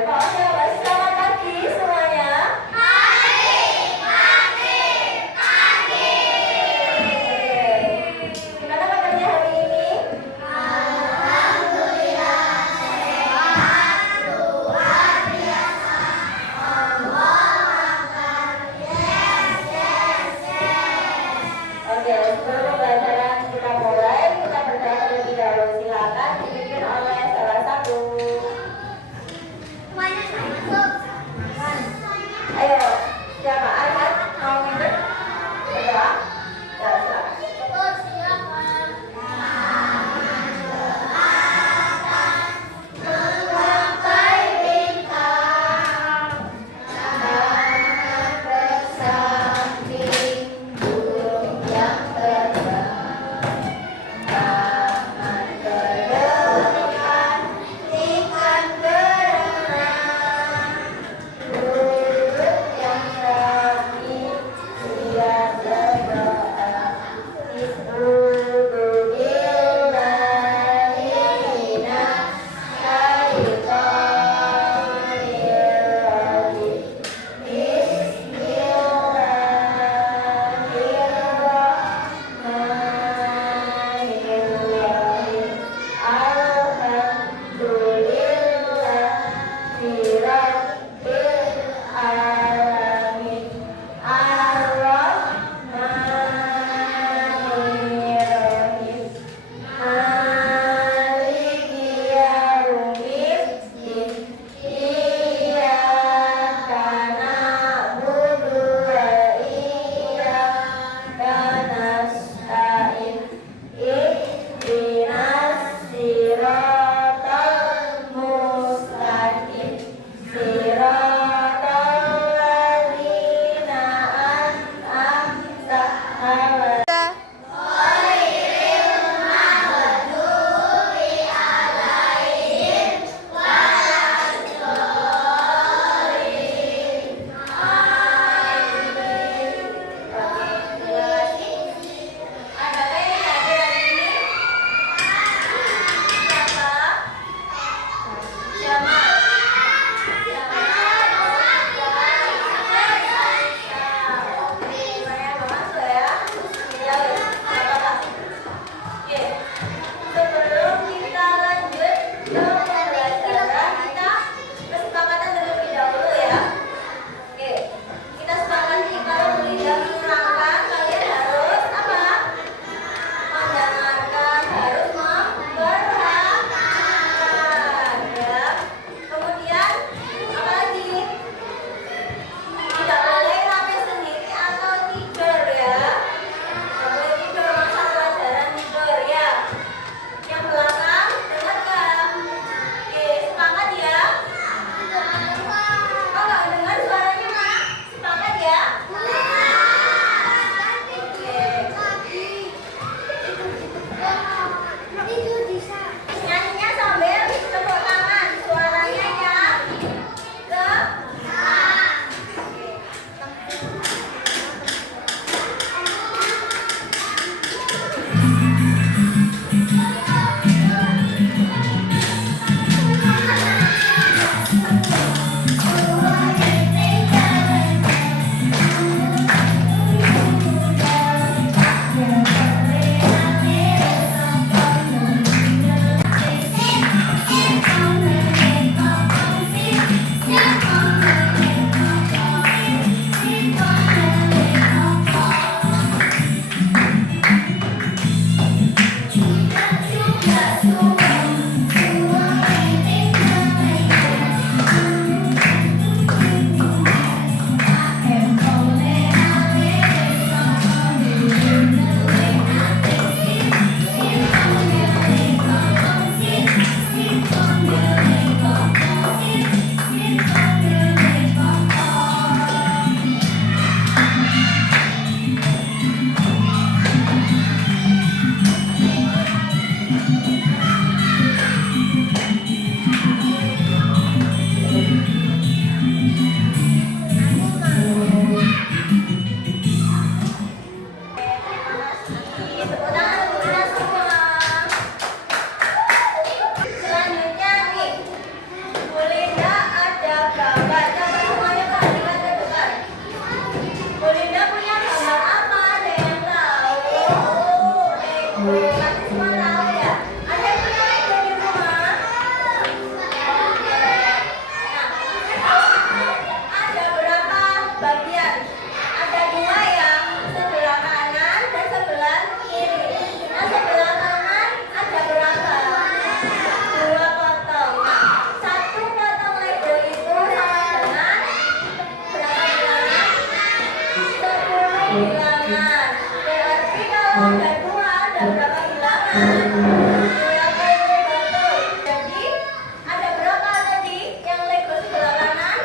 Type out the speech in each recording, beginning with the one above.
Oke, selamat pagi semuanya. Gimana kabarnya hari ini? Oke, sebelum pembelajaran kita mulai, kita berdoa terlebih dahulu. Silakan dipimpin oleh salah satu.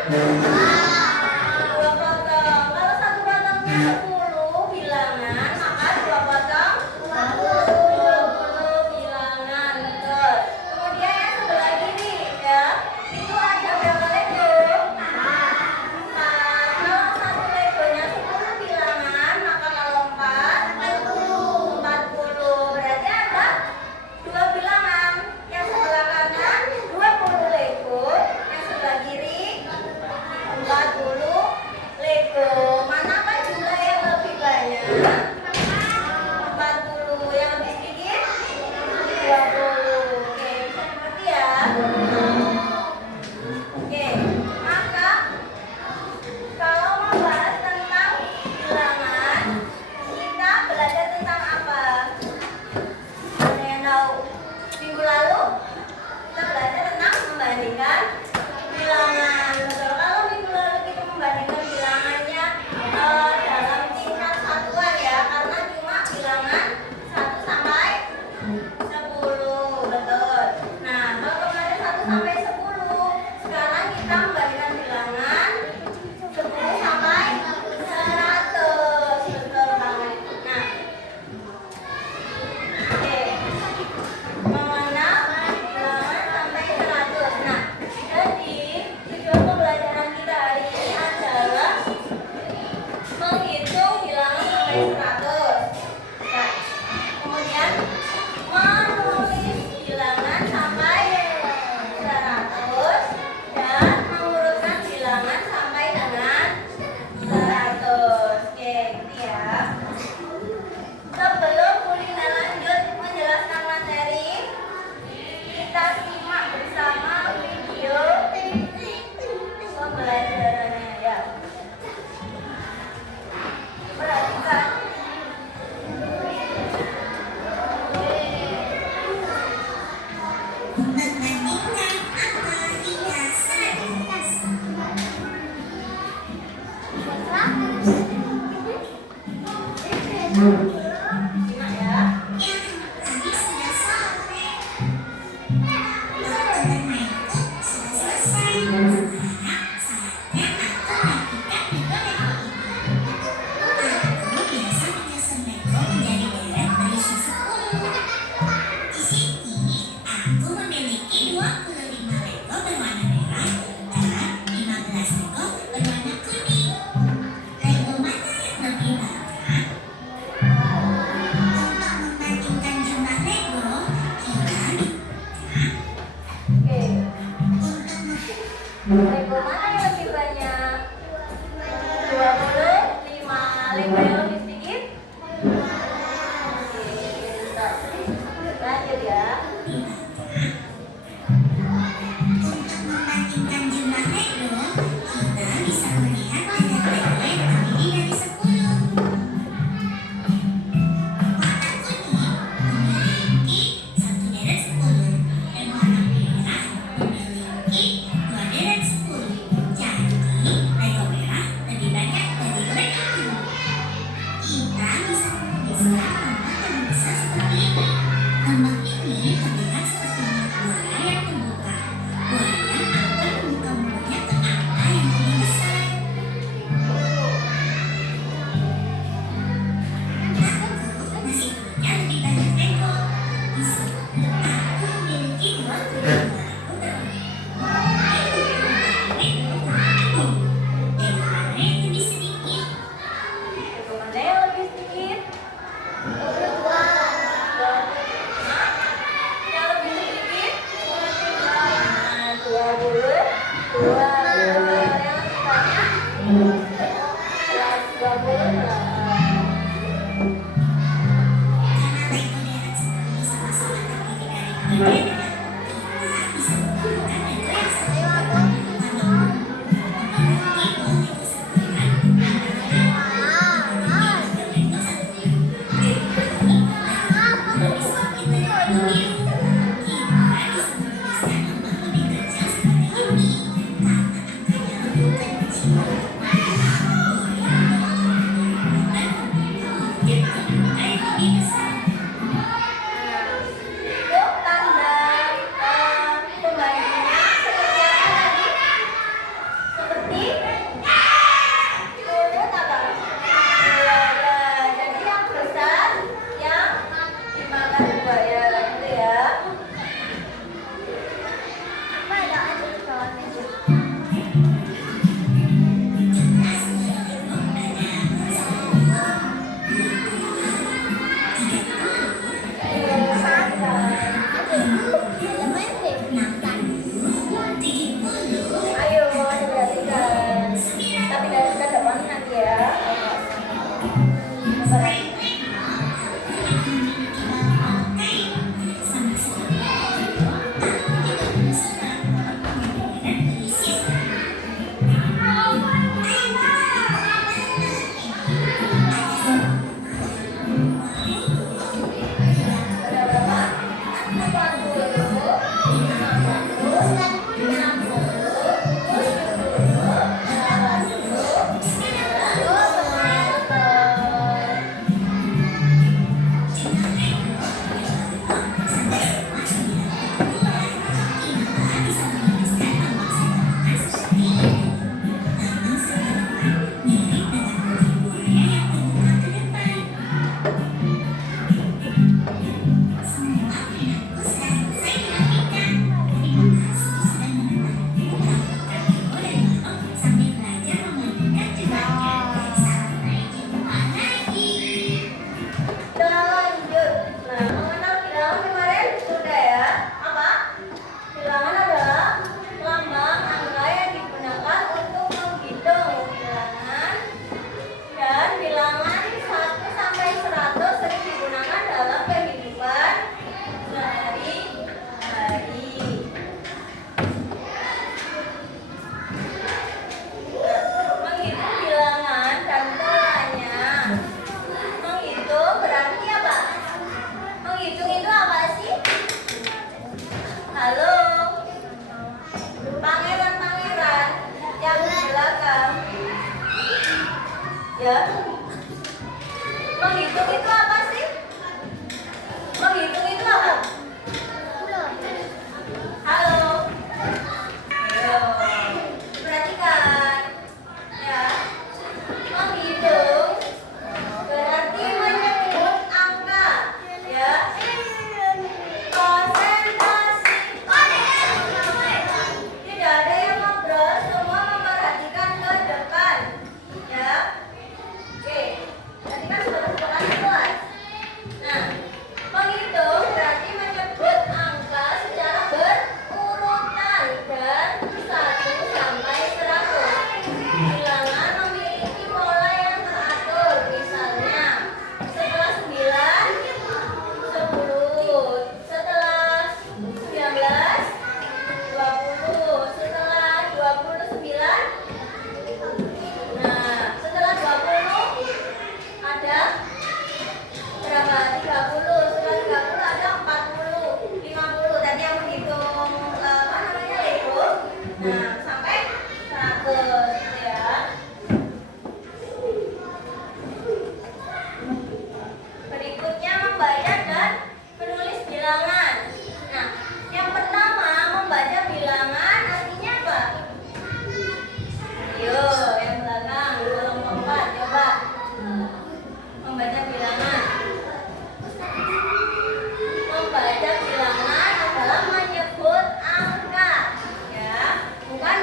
Dua potong. Kalau satu potongnya 10 bilangan, maka dua potong 20 bilangan. Betul. Kemudian yang sebelah kiri ya, itu ada berapa Lego? 4. Kalau satu Legonya 10 bilangan, maka kalau 4 40. Berarti ada dua bilangan. Yang sebelah kanan 20 Lego, yang sebelah kiri 40 Lego. Manakah jumlah yang lebih banyak? 40. Yang lebih sedikit 20. Oke, bisa dimengerti ya? Oke, maka kalau membahas tentang bilangan, kita belajar tentang apa? Ada yang tahu? Minggu lalu kita belajar tentang membandingkan bilangan. Betul. Kalau minggu lalu kita membandingkan bilangannya dalam tingkat satuan ya, karena cuma bilangan 1 sampai 10. Betul. Nah, kalau kemarin 1 sampai 10, sekarang kita membandingkan bilangan 10 sampai 100. Betul banget. Nah, oke. Mengenal bilangan sampai 100. Nah, jadi tujuan pembelajaran kita hari ini adalah menghitung bilangan sampai 100. Nah, kemudian menulis bilangan sampai 100 dan mengurutkan bilangan sampai dengan 100. Oke, gitu ya. Sebelum Kulina lanjut menjelaskan materi, kita simak bersama video pembelajarannya ya. Perhatikan. Membandingkan angka hingga 100. Simak ya. Ya, tadi sudah sampai. Waktu bermainku sudah selesai. Sekarang saatnya aku melakukan Lego Lego. Aku biasa menyusun Lego menjadi deret berisi 10. Di sini, aku memiliki 25 Lego berwarna merah dan 15 Lego berwarna kuning. Lego mana yang lebih banyak? Untuk membandingkan jumlah Lego, kita Oke. untuk Lego mana yang lebih banyak? 25. Lego yang lebih sedikit? Oke, bentar. Lanjut ya. Untuk membandingkan jumlah Lego, kita bisa melihat deret Lego yang terdiri dari 10. Warna kuning memiliki 1 deret 10 dan warna merah memiliki 2 deret 10. berisi ya. Menghitung itu apa sih? Menghitung itu apa? Halo. Ayo. Perhatikan. Ya. Menghitung berarti menyebut angka. Ya. Konsentrasi. Tidak ada yang ngobrol, semua memperhatikan ke depan. Ya. Oke. Tadi kan sudah temukan kelas. Nah, menghitung berarti menyebut angka secara berurutan dan 1 sampai 100. Bilangan memiliki pola yang teratur. Misalnya, setelah 9, 10, setelah 19, 20, setelah 29. Nah, setelah 20 ada berapa? 30. Setelah 30 ada 40, 50. Tadi yang menghitung apa namanya Lego. Nah, sampai 100 ya. Berikutnya membaca dan menulis bilangan. Nah, yang pertama membaca bilangan artinya apa? Ayo, yang belakang, kolom keempat, coba. Membaca bilangan. Membaca bilangan adalah menyebut angka, ya, bukan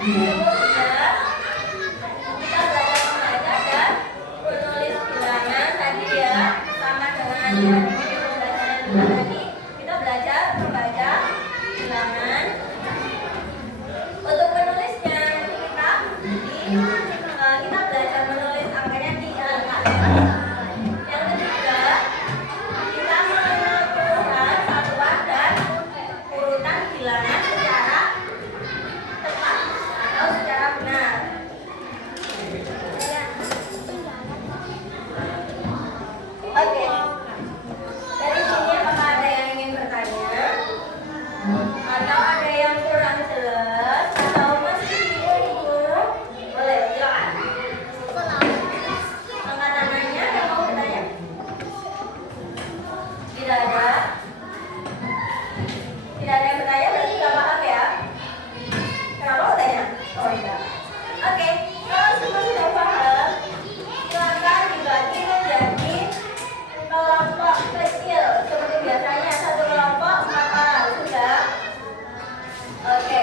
Kemudian kita belajar membaca dan menulis bilangan tadi ya, sama dengan yang pembelajaran kita tadi. Kita belajar membaca bilangan. Untuk menulisnya kita belajar menulis angkanya di angka. Yang ketiga, kita menentukan satuan dan urutan bilangan secara tepat atau secara benar. Oke. Dari sini apakah ada yang ingin bertanya? Atau ada yang kurang jelas? Atau masih bingung? Boleh, silakan. Angkat tangannya yang mau bertanya. Tidak ada. Tidak ada yang bertanya, berarti tidak paham ya? Kenapa bertanya? Oh tidak. Oke, kalau semua sudah paham, silakan dibagi menjadi kelompok kecil. Seperti biasanya, satu kelompok 4 orang. Sudah? Oke.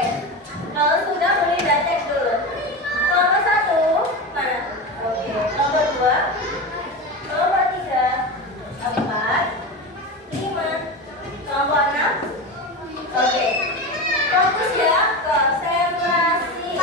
Kalau sudah, boleh dicek dulu. Kelompok 1, mana? Oke. Kelompok 2, kelompok 3, 4, 5, kelompok 6. Oke. Fokus ya, konsentrasi.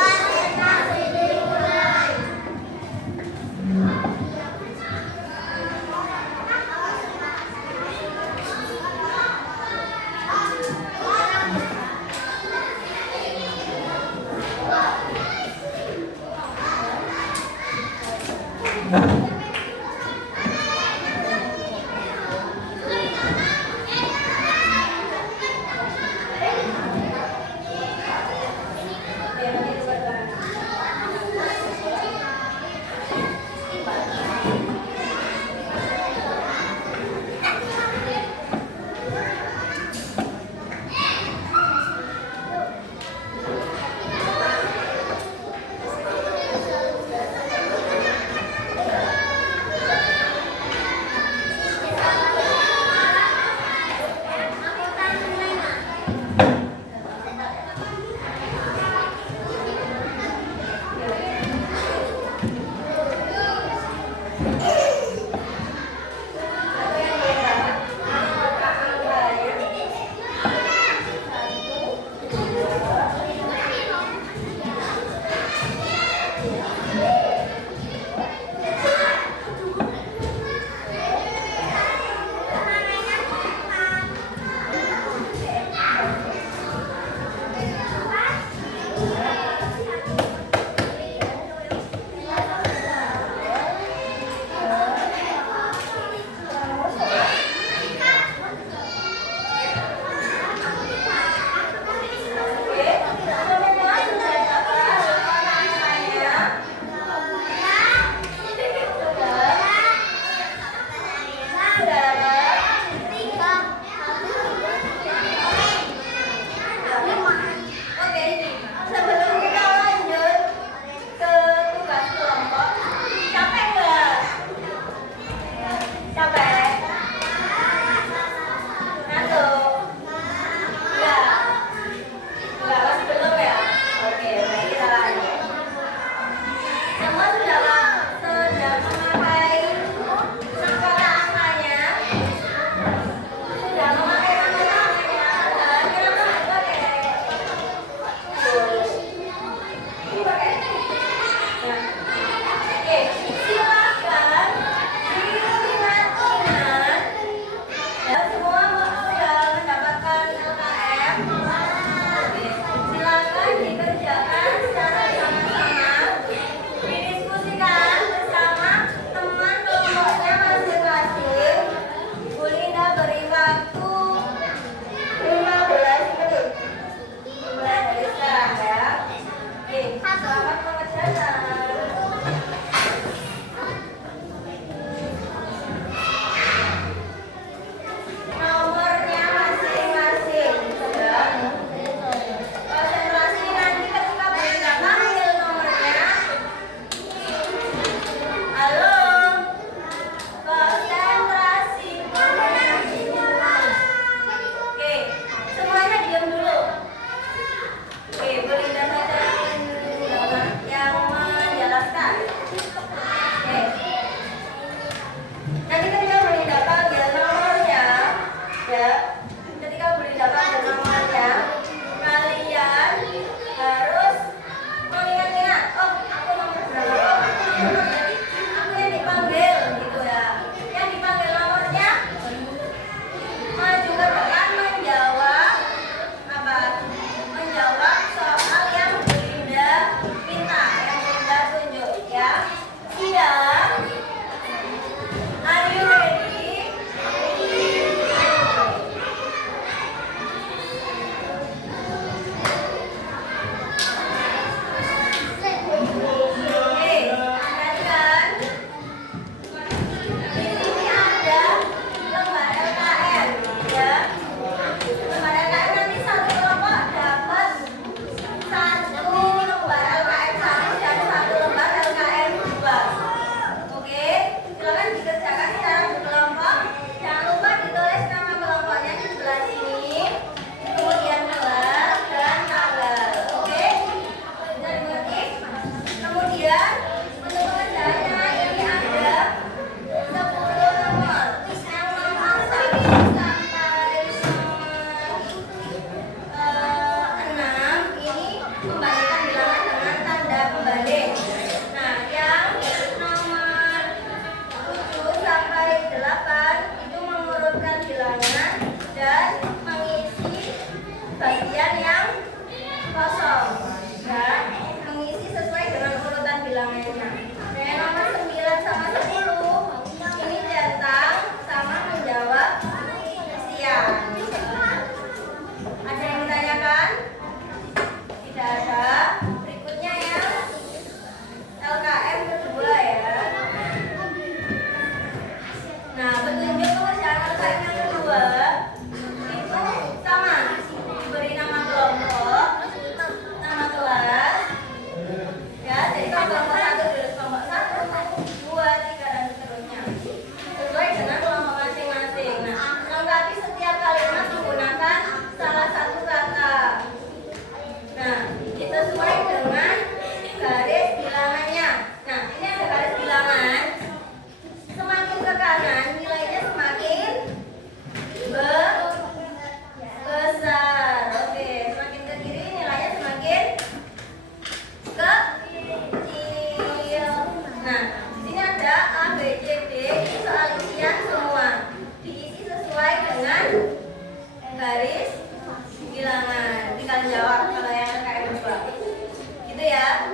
kalau yang KKN 2. Gitu ya.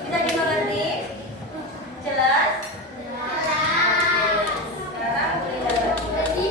Bisa dimengerti? Jelas? Sekarang mulai lagi.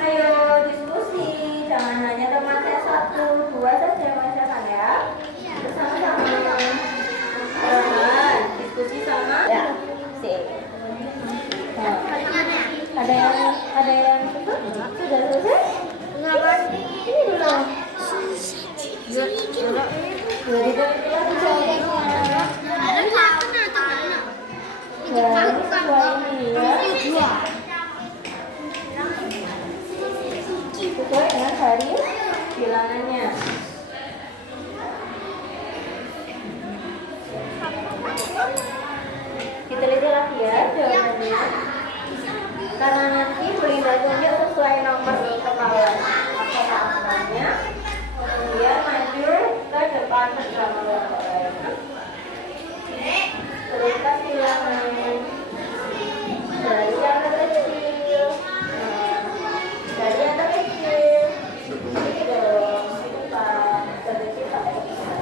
Ayo diskusi, jangan hanya teman saya 1, 2 saja bacakan ya. Bersama-sama. Jangan diskusi sama ya. Sip. Ada yang sudah selesai? Ini belum. Jadi lagi jawabannya. Ya, sesuai ini ya. Sesuai dengan hari bilangannya. Diteliti lagi ya jawabannya. Karena nanti Belinda tunjuk sesuai nomor kepalan angkanya. Kemudian maju ke depan bersama lomba. Teruskan bilangan dari yang terkecil. Dari yang terkecil. Ini dong, itu Pak. Terkecil sampai besar.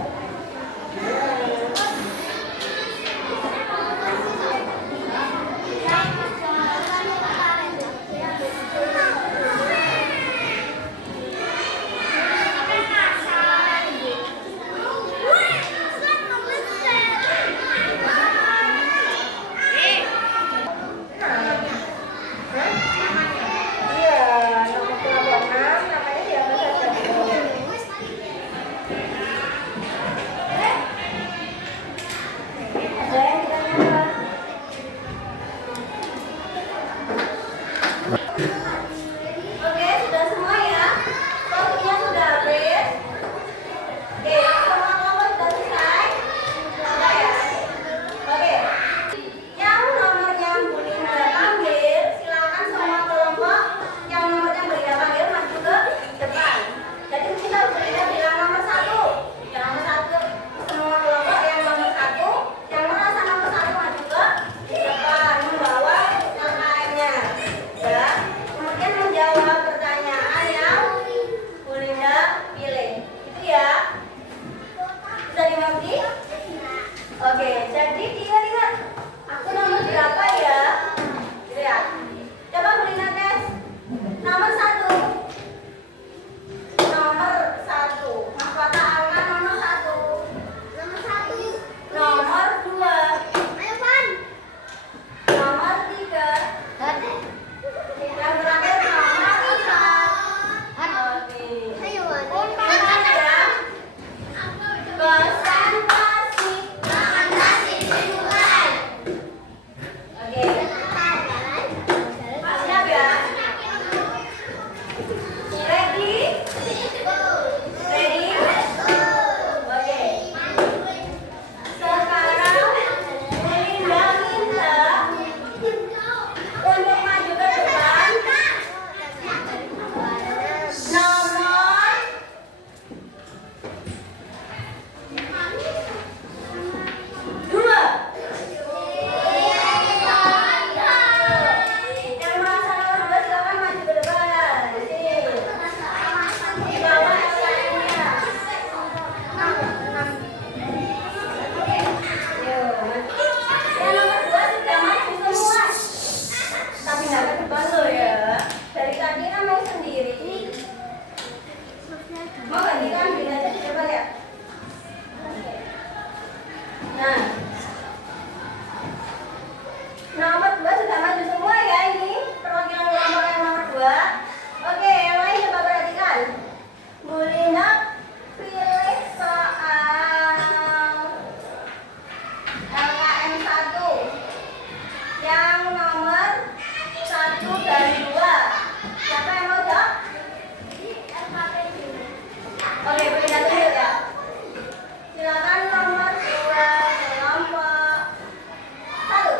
Mau gantikan gini aja coba ya. Nah, nomor 2 sudah maju semua ya ini perwakilan kelompok yang nomor 2. Oke, yang lain coba perhatikan. Bu Lina pilih soal LKM 1 yang nomor 1 dan 2. Siapa yang mau jawab? Oke, Bu Lina tunjuk ya. Silakan nomor 2 kelompok 1.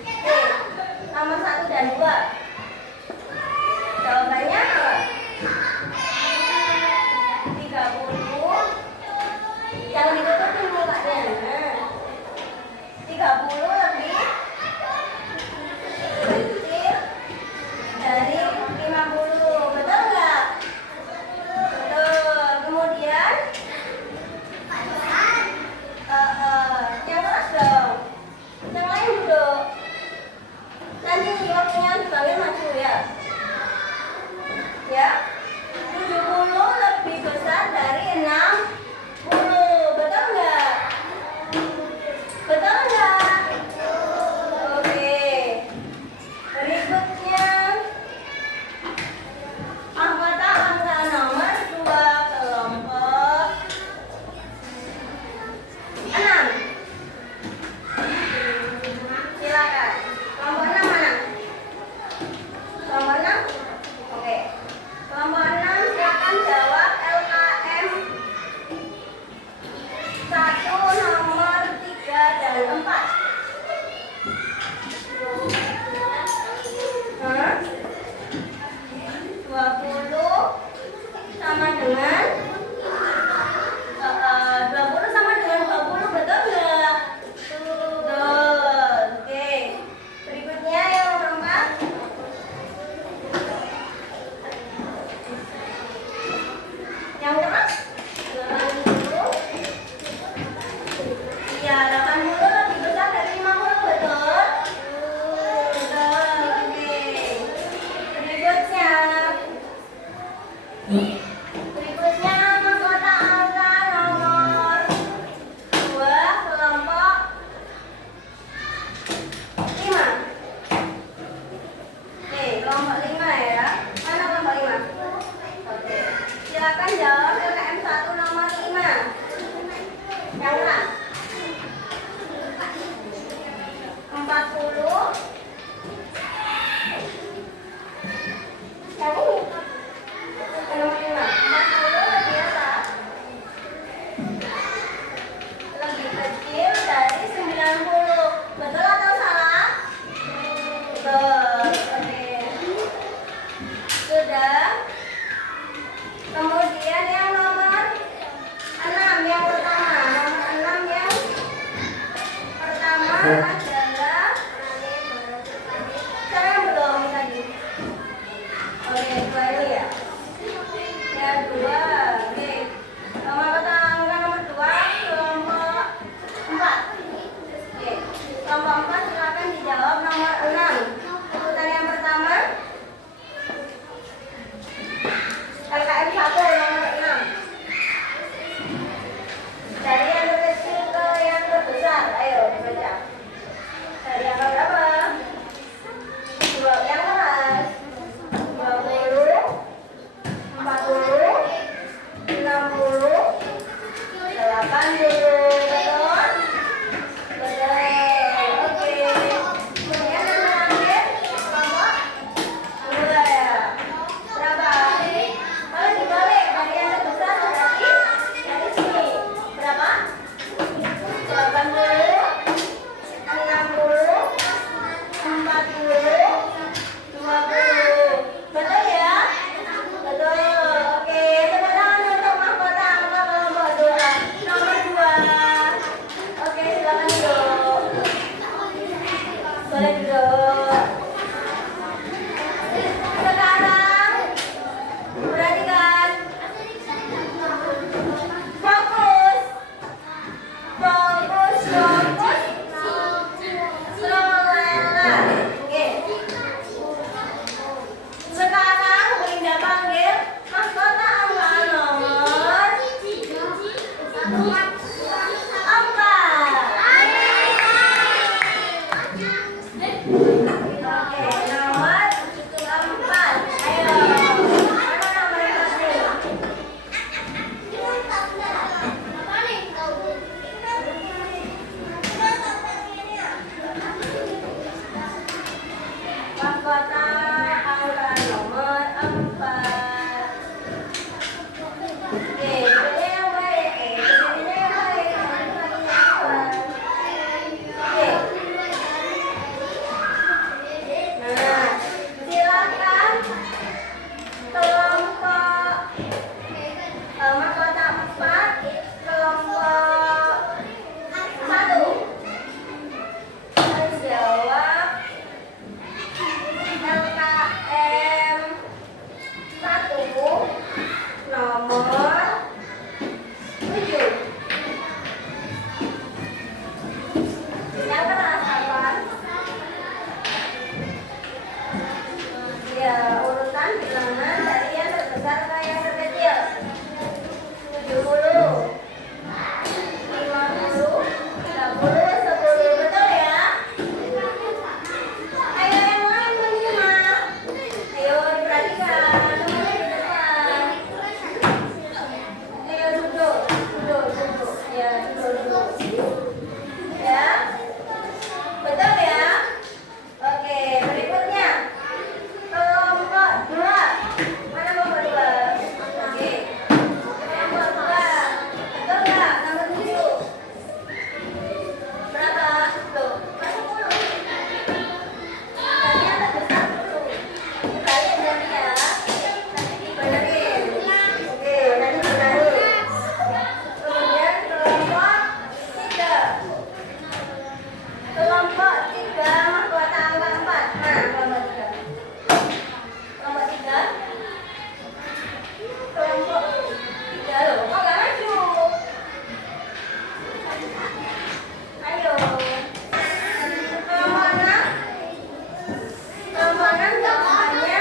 Oke, nomor 1 dan 2. Jawabannya apa? 30. Yang ditutupin mukanya. 30 lebih kecil dari 50. Betul nggak? Betul. Kemudian yang keras dong. Yang lain duduk. Nanti waktunya dipanggil maju ya. Ya. 70 lebih besar dari 60. Betul nggak? Betul nggak? Oke. Berikutnya mahkota angka nomor 2 kelompok 6. Silakan. Kelompok 6 mana? Kelompok 6? Oke. Kelompok 6 silakan jawab LKM 1 nomor 3 dan 4. Hah? 20 sama dengan 20 sama dengan 20, betul nggak? Betul. Oke. Berikutnya yang nomor 4. Yang keras? 80. Iya, 80 lebih besar dari 50, betul? Betul. Oke. Berikutnya mahkota angka nomor 2 kelompok 5. Oke, kelompok 5 ya. Mana kelompok 5? Oke. Silakan jawab LKM 1 nomor 5. Yang keras? 40. Yang ini? Nomor 5. 40 lebih apa? Lebih kecil dari 90. Betul atau salah? Betul. Oke. Sudah. Kemudian yang Mahkota angka nomor 4. Oke, ini yang baik. Ini yang baik. Oke. Nah, silakan kelompok mahkota 4, kelompok 1. Menjawab LKM 1 nomor 7. Yang kelas apa? Ya, urutan bilangan dari yang terbesar ke yang terkecil. 70, 50, 30, 10. Betul ya? Ayo yang lain menyimak. Ayo diperhatikan. Semuanya di depan. Ayo duduk. Ya, duduk. Ya. Betul ya? Oke, berikutnya. Kelompok 2. Mana kelompok 2? Oke. Kelompok 2. Betul nggak? Nomor 7. Berapa? Tuh, masuk 10. Tanya terbesar dulu. Dibalik nanti ya. Nanti dibenerin. Oke, nanti benerin. Kemudian kelompok 3. Kelompok 3 mahkota angka 4. Nah, kelompok 3. Kelompok 3. Kelompok 3 loh. Kok nggak maju? Ayo. Kelompok 6. Kelompok 6 jawabannya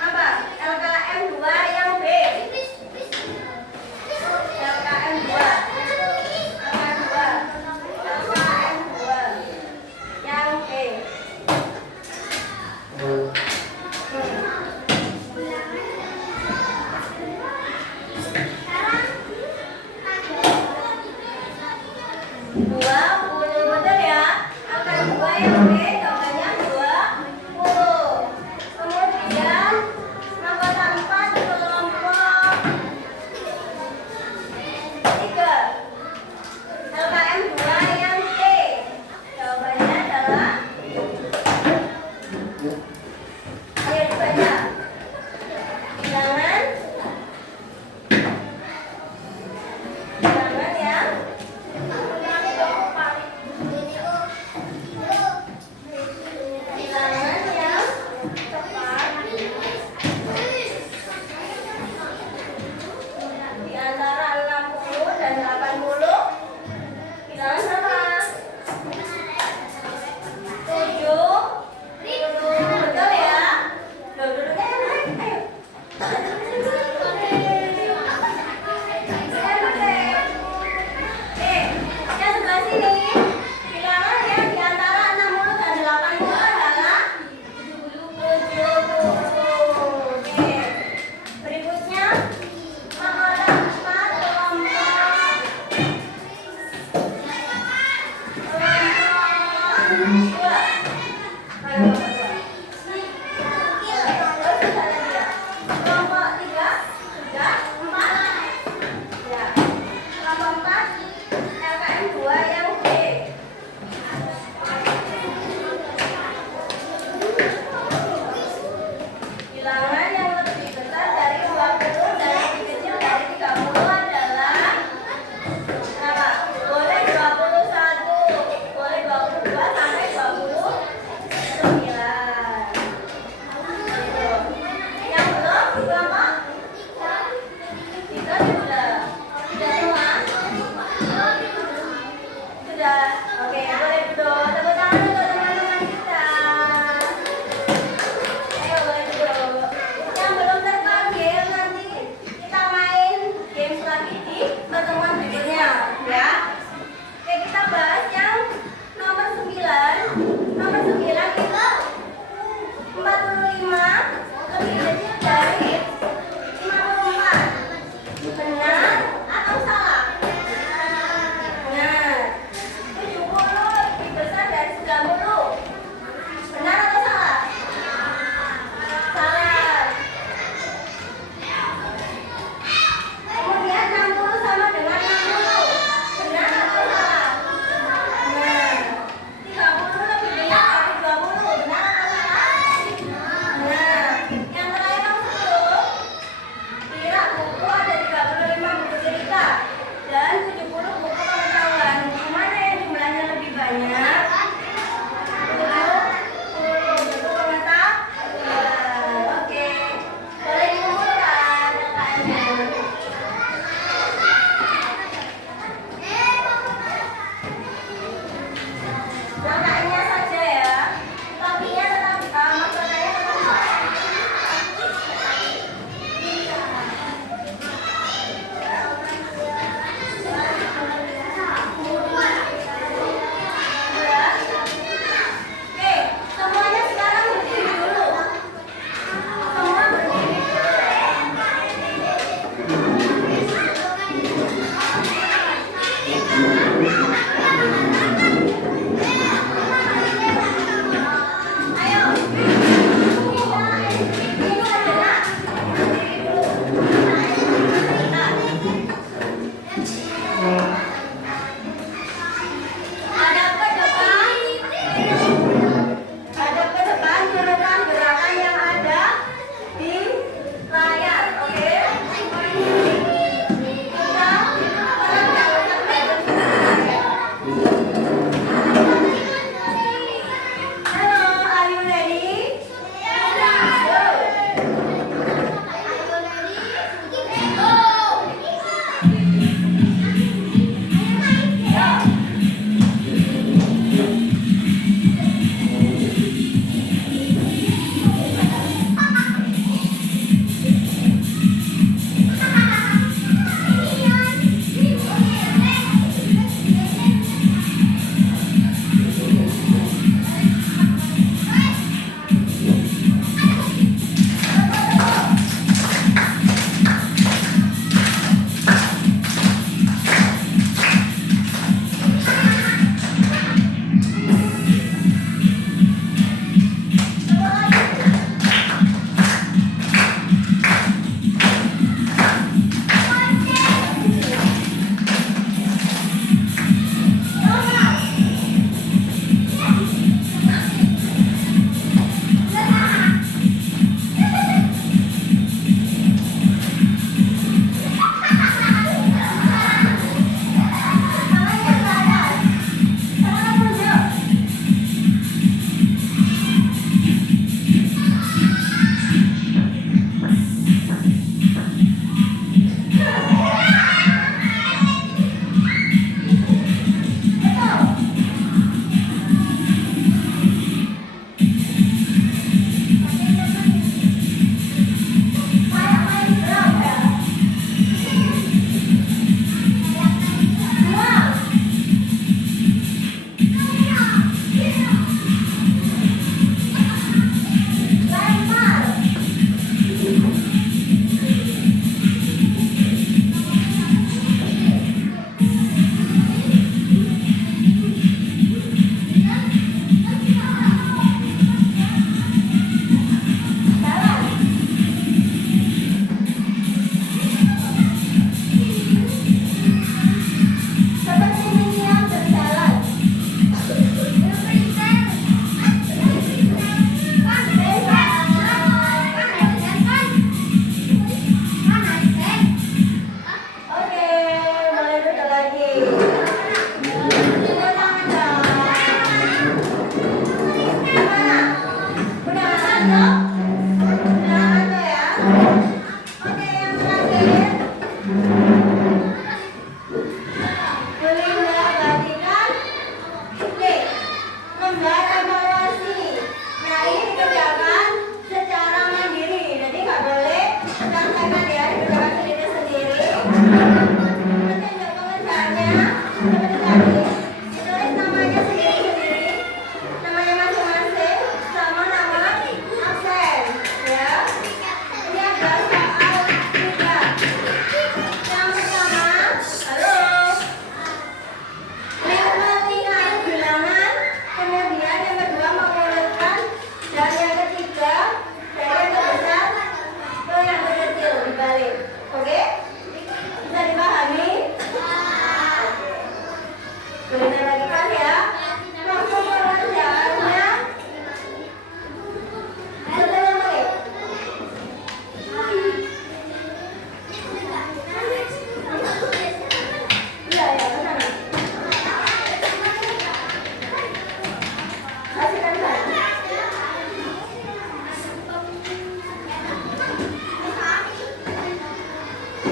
apa? LKM 2 yang B. LKM 2. LKM 2 yang B. Dua puluh, betul ya? Angka 2 yang B jawabannya 20. Kemudian mahkota 4 kelompok 3. LKM 2 yang C jawabannya adalah, ayo dibaca bilangan yang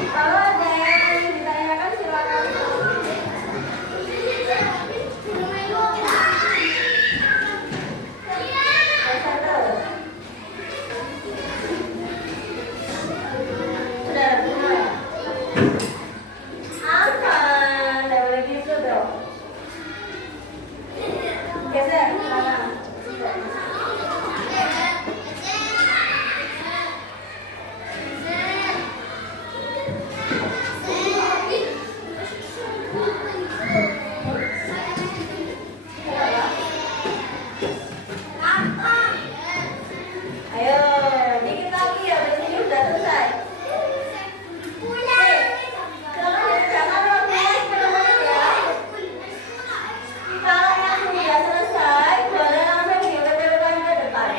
Kalau ada yang ditanyakan silakan. Sudah semua. Aman, tidak boleh gitu dong. Geser, silakan. Ayo, dikit lagi ya, berarti ini udah selesai. Silakan dikerjakan waktunya 10 menit ya. Kalau yang sudah selesai, boleh langsung diwet-wetan ke depan.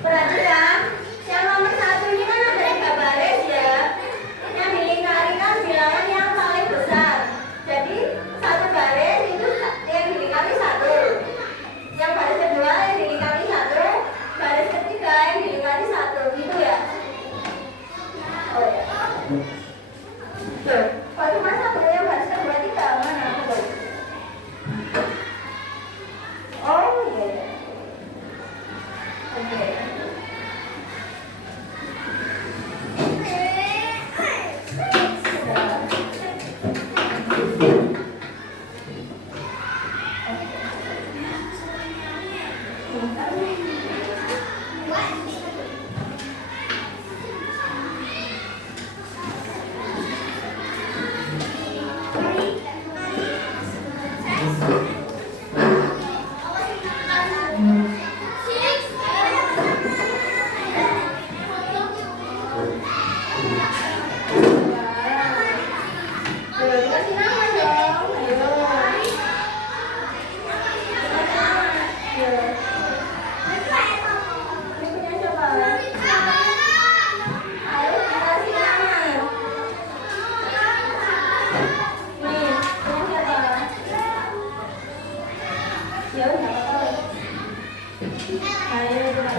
Perhatikan, yang nomor 1 ini kan ada 3 baris ya. Yang dilingkari kan bilangan yang paling besar. Jadi satu baris itu yang dilingkari 1. Yang baris kedua yang dilingkari 1. Baris ketiga yang dilingkari 1. Gitu ya. Oh ya. Tuh, kok cuma 1 yang baris kedua 3 mana? Tuh. Oh iya. Oke. Kasih nama dong. Ayo. Ayo. Ini punya siapa? Ayo kasih nama. Nih, punya siapa? Ya udah apa-apa. Ayo coba.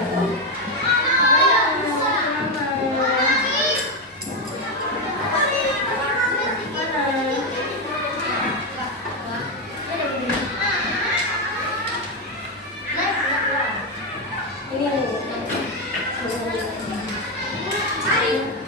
Ini.